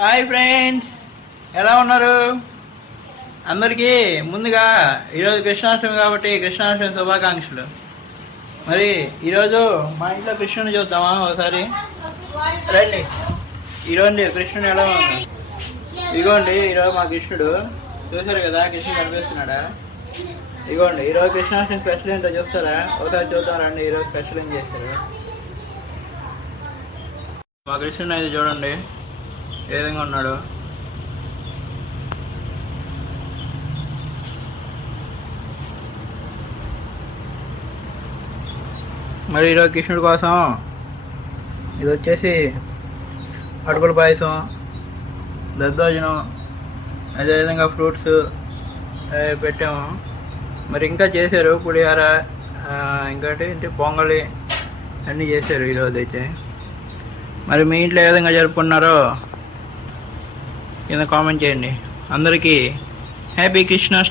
Hi friends, ఎలా ఉన్నారు? అందరికీ ముందుగా ఈరోజు కృష్ణాష్టమి కాబట్టి కృష్ణాష్టమి శుభాకాంక్షలు. మరి ఈరోజు మా ఇంట్లో కృష్ణుని చూద్దామా ఒకసారి రండి. ఈరోజు కృష్ణుడు ఎలా ఉంది? ఇదిగోండి, ఈరోజు మా కృష్ణుడు చూసారు కదా, కృష్ణుడు కనిపిస్తున్నాడా? ఇదిగోండి, ఈరోజు కృష్ణాష్టమి స్పెషల్ ఏంటో చూస్తారా? ఒకసారి చూద్దాం రండి. ఈరోజు స్పెషల్ ఏం చేస్తారు మా కృష్ణుడు అయితే చూడండి ఏ విధంగా ఉన్నాడు. మరి ఈరోజు కృష్ణుడి కోసం ఇది వచ్చేసి అటుకుల పాయసం, దద్దోజనం, అదేవిధంగా ఫ్రూట్స్ పెట్టాము. మరి ఇంకా చేశారు పులిహార, ఇంకోటి పొంగలి అన్నీ చేశారు ఈరోజు అయితే. మరి మీ ఇంట్లో ఏ విధంగా జరుపుకున్నారో కింద కామెంట్ చేయండి. అందరికీ హ్యాపీ కృష్ణాష్టమి.